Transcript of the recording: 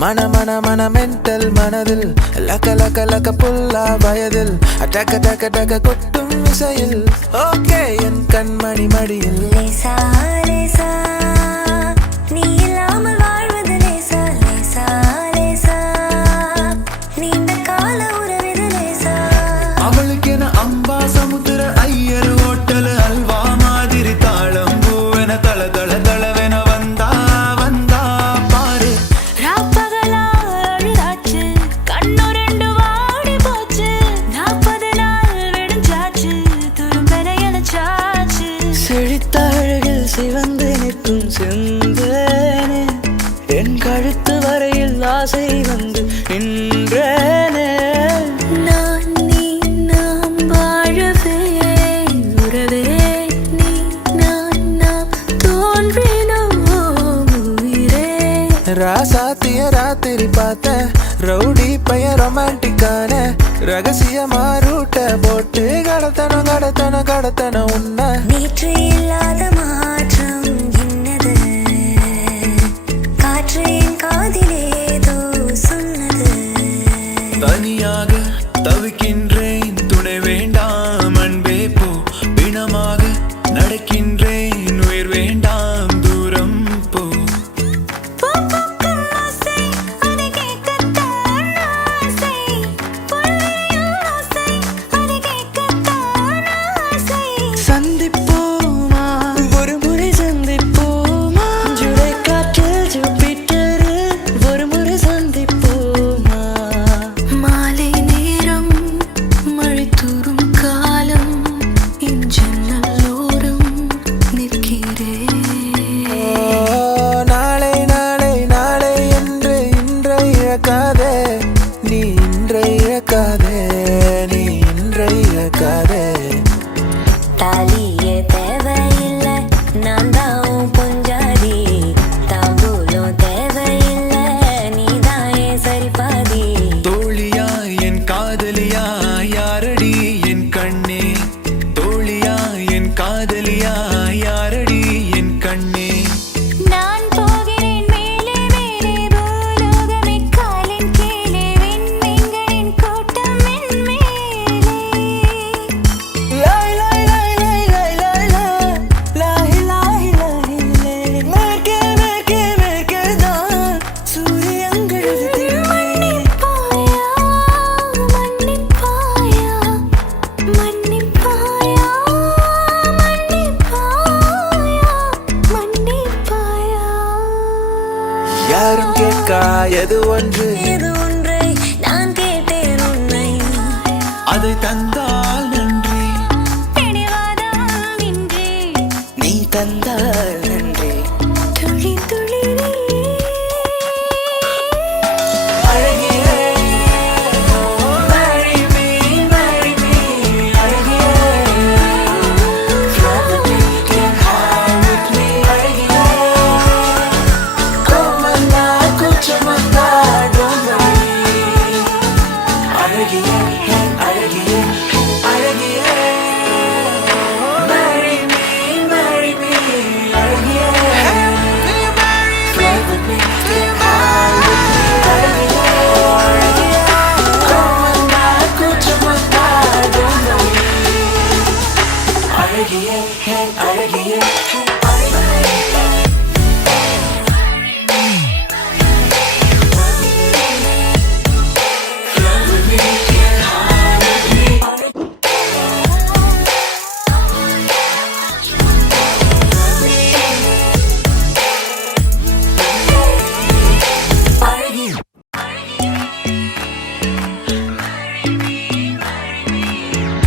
மன மன மன மென்டல் மனதில் லக்க லக்க லக்க புல்லா வயதில் டக்க டக்க டக்க கொட்டும் இசையில் ஓகே என் கண்மணி மடியில் லேசா லேசா நீ இல்லாமல் வாழ்வது லேசா லேசா லேசா நீண்ட கால உறவிது லேசா அவளுக்கென அம்பா சமுத்திர ஐயர் ஹோட்டல் அல்வா மாதிரி தாளம் பூவென தள தள தளவென வந்தா வந்தா பாரு ராப்பகலா அழுதாச்சு கண்ணு ரெண்டு வாடி போச்சு 40 நாள் வெடிஞ்சாச்சு துரும்பென எனச்சாச்சு செழித்த அழகில் சிவந்து நிற்கும் செந்தேனே என் கழுத்து வரையில் ஆசை வந்து நின்றேனே நான் நீ நாம் வாழவே உறவே நீ நாம் தோன்றினோம் உயிரே ராசாத்திய ராத்திரி பார்த்த ரவுடி பைய ரொமான்டிக்கான ரகசியமா ரூட்ட போட்டு கடத்தணும் கடத்தணும் கடத்தணும் உன்ன நேற்று இல்லாத மாற்றம் என்னது காற்று என் காதிலேதோ சொன்னது தனியாக தவிக்கின்றேன் துணை வேண்டாம் அன்பே போ பிணமாக நடக்கின்றேன் உயிர் வேண்டாம் தூரம் போ பூக்கும் ஆசை அதை கேட்கத்தான் ஆசை பொன்னியின் ஆசை அதை கேட்கத்தான் ஆசை சந்திப்போமா ஒரு முறை சந்திப்போமா ஜூலை காற்றில் ஜூபிட்டர் ஒரு முறை சந்திப்போமா மாலை நேரம் மழை தூறும் காலம் என் ஜன்னலோரம் நிற்கிறேன் நாளை நாளை நாளை என்று இன்றை இழக்காதே நீ இன்றை இழக்காதே நீ இன்றை இழக்காதே தாலியே தேவையில்லை நான் தான் பொஞ்சாதி தாம்பூலம் தேவையில்லை நீதான் ஏன் சரிபாதி தோழியா என் காதலியா யாரடி என் கண்ணே தோழியா என் காதலியா யாரடி என் கண்ணே நான் போகிறேன் மேலே மேலே பூலோகமே காலின் கீழே விண்மீன்களின் கூட்டம் என் மேலே லாய் லாய் லாய் லாய் லாய் லாய் லாய் லாய் லாய் லாய் மேற்கே மேற்கே மேற்கே தான் சூரியங்கள் மன்னிப்பாயா மன்னிப்பாயா மன்னிப்பாயா மன்னிப்பாயா மன்னிப்பாயா யாரும் கேட்கா எது ஒன்று இது ஒன்றை நான் கேட்டேன் உன்னை அதை தந்தால் நன்றி பிடிவாதம் இன்றி நீ தந்தால்